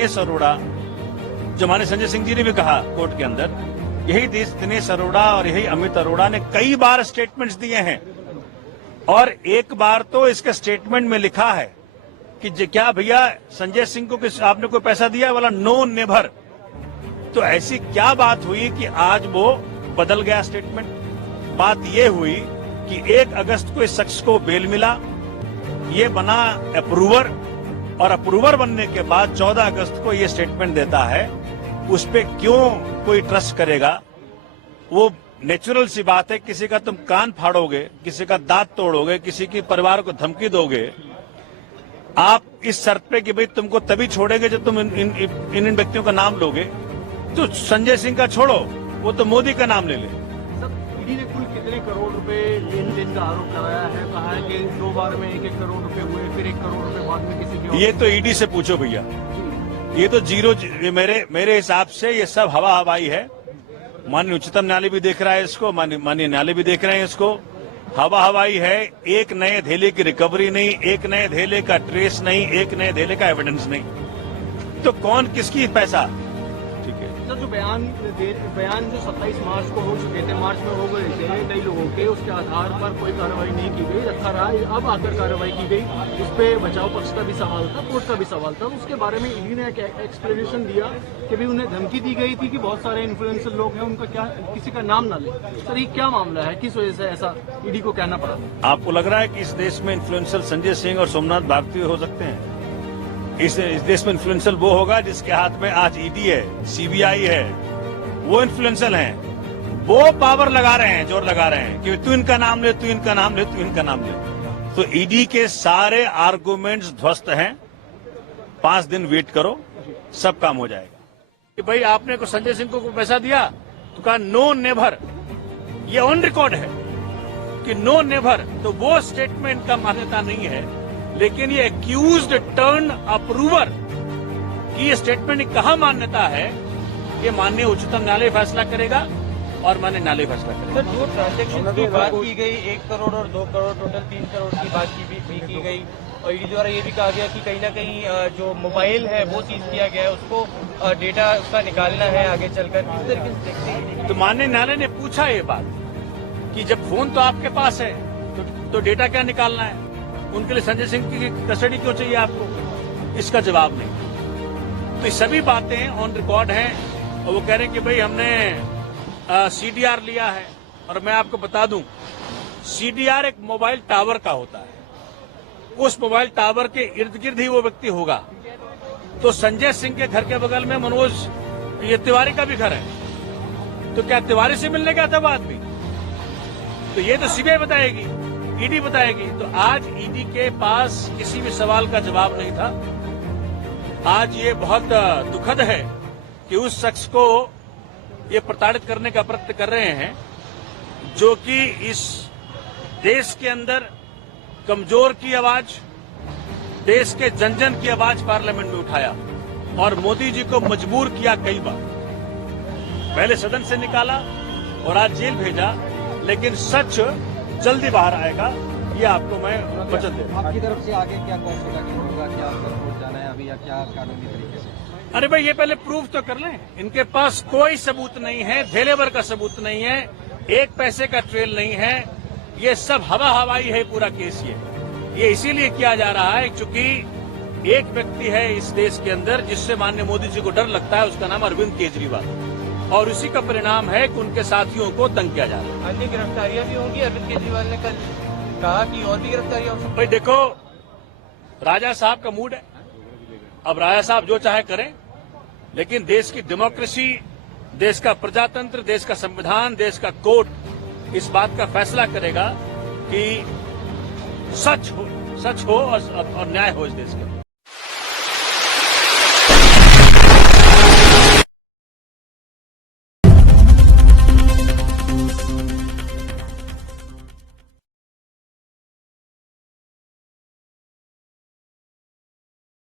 दिनेश अरोड़ा, जो हमारे संजय सिंह जी ने भी कहा कोर्ट के अंदर, यही दिनेश अरोड़ा और यही अमित अरोड़ा ने कई बार स्टेटमेंट्स दिए हैं। और एक बार तो इसके स्टेटमेंट में लिखा है कि क्या भैया संजय सिंह को आपने कोई पैसा दिया, वाला नो नेवर। तो ऐसी क्या बात हुई कि आज वो बदल गया स्टेटमेंट? बात ये हुई कि 1 अगस्त को इस शख्स को बेल मिला, ये बना अप्रूवर, और अप्रूवर बनने के बाद 14 अगस्त को ये स्टेटमेंट देता है। उस पे क्यों कोई ट्रस्ट करेगा? वो नेचुरल सी बात है, किसी का तुम कान फाड़ोगे, किसी का दांत तोड़ोगे, किसी की परिवार को धमकी दोगे, आप इस शर्त पे कि भाई तुमको तभी छोड़ेंगे जब तुम इन व्यक्तियों का नाम लोगे। तो संजय सिंह का छोड़ो, वो तो मोदी का नाम ले ले। ईडी ने कुल कितने करोड़ रुपए लेन देन का आरोप लगाया है? कहा है कि 2 बार में 1-1 करोड़ रुपए हुए, फिर 1 करोड़ रुपए बाद में किसी के। ये तो ईडी से पूछो भैया, ये तो जीरो। मेरे हिसाब से ये सब हवाई है। माननीय उच्चतम न्यायालय भी देख रहा है इसको, माननीय न्यायालय भी देख रहे हैं इसको। हवाई है। एक नए धेले की रिकवरी नहीं, एक नए धेले का ट्रेस नहीं, एक नए धेले का एविडेंस नहीं। तो कौन किसकी पैसा? ठीक है सर, जो बयान जो 27 मार्च को हो चुके थे, मार्च में हो गए थे कई लोगों के, उसके आधार पर कोई कार्रवाई नहीं की गई, रखा रहा। अब आकर कार्रवाई की गई। इस पे बचाव पक्ष का भी सवाल था, कोर्ट का भी सवाल था। उसके बारे में ईडी ने एक एक्सप्लेनेशन दिया कि भी उन्हें धमकी दी गई थी कि बहुत सारे इन्फ्लुएंसर लोग हैं, उनका क्या किसी का नाम ना ले। सर, ये क्या मामला है? किस वजह से ऐसा ईडी को कहना पड़ा? आपको लग रहा है कि इस देश में इन्फ्लुएंसर संजय सिंह और सोमनाथ भारती हो सकते हैं? इस देश में इन्फ्लुएंसर वो होगा जिसके हाथ में आज ईडी है, सीबीआई है, वो इन्फ्लुएंसर हैं। वो पावर लगा रहे हैं, जोर लगा रहे हैं कि तू इनका नाम ले, तू इनका नाम ले, तू इनका नाम ले। तो ईडी के सारे आर्गुमेंट्स ध्वस्त हैं। 5 दिन वेट करो, सब काम हो जाएगा। कि भाई आपने को संजय सिंह को पैसा दिया, तो कहा नो नेवर। ये ऑन रिकॉर्ड है कि नो नेवर। तो वो स्टेटमेंट का मान्यता नहीं है, लेकिन ये एक्यूज्ड टर्न अप्रूवर की ये स्टेटमेंट की कहां मान्यता है? ये माननीय उच्चतम न्यायालय फैसला करेगा और माननीय न्यायालय फैसला करेगा। सर, जो ट्रांजेक्शन की बात की गई 1 करोड़ और 2 करोड़, टोटल 3 करोड़ की बात की गई, और ईडी द्वारा ये भी कहा गया कि कहीं ना कहीं जो मोबाइल है वो सीज किया गया है, उसको डेटा उसका निकालना है आगे चलकर। किस तरीके से देखते हैं? तो माननीय न्यायालय ने पूछा ये बात कि जब फोन तो आपके पास है तो डेटा क्या निकालना है? उनके लिए संजय सिंह की कस्टडी क्यों चाहिए आपको? इसका जवाब नहीं। तो ये सभी बातें ऑन रिकॉर्ड हैं और वो कह रहे हैं कि भाई हमने सीडीआर लिया है। और मैं आपको बता दूं, सीडीआर एक मोबाइल टावर का होता है। उस मोबाइल टावर के इर्द गिर्द ही वो व्यक्ति होगा। तो संजय सिंह के घर के बगल में मनोज ये तिवारी का भी घर है, तो क्या तिवारी से मिलने गया था वो आदमी? तो ये तो सीबीआई बताएगी, ईडी बताएगी। तो आज ईडी के पास किसी भी सवाल का जवाब नहीं था। आज ये बहुत दुखद है कि उस शख्स को ये प्रताड़ित करने का प्रयत्न कर रहे हैं, जो कि इस देश के अंदर कमजोर की आवाज, देश के जन जन की आवाज पार्लियामेंट में उठाया और मोदी जी को मजबूर किया कई बार। पहले सदन से निकाला और आज जेल भेजा, लेकिन सच जल्दी बाहर आएगा, ये आपको मैं वचन दे रहा हूं। आपकी तरफ से आगे क्या कोर्स होगा, क्या कोर्ट जाना है अभी या क्या कानूनी तरीके से? अरे भाई, ये पहले प्रूफ तो कर लें। इनके पास कोई सबूत नहीं है, धेलेवर का सबूत नहीं है, 1 पैसे का ट्रेल नहीं है। ये सब हवाई है पूरा केस। ये इसीलिए किया जा रहा है क्योंकि एक व्यक्ति है इस देश के अंदर जिससे माननीय मोदी जी को डर लगता है, उसका नाम अरविंद केजरीवाल, और उसी का परिणाम है कि उनके साथियों को तंग किया जा रहा है। अन्य गिरफ्तारियां भी होंगी। अरविंद केजरीवाल ने कल कहा कि और भी गिरफ्तारियां हो सकती। भाई देखो, राजा साहब का मूड है, अब राजा साहब जो चाहे करें, लेकिन देश की डेमोक्रेसी, देश का प्रजातंत्र, देश का संविधान, देश का कोर्ट इस बात का फैसला करेगा कि सच हो और न्याय हो इस देश के।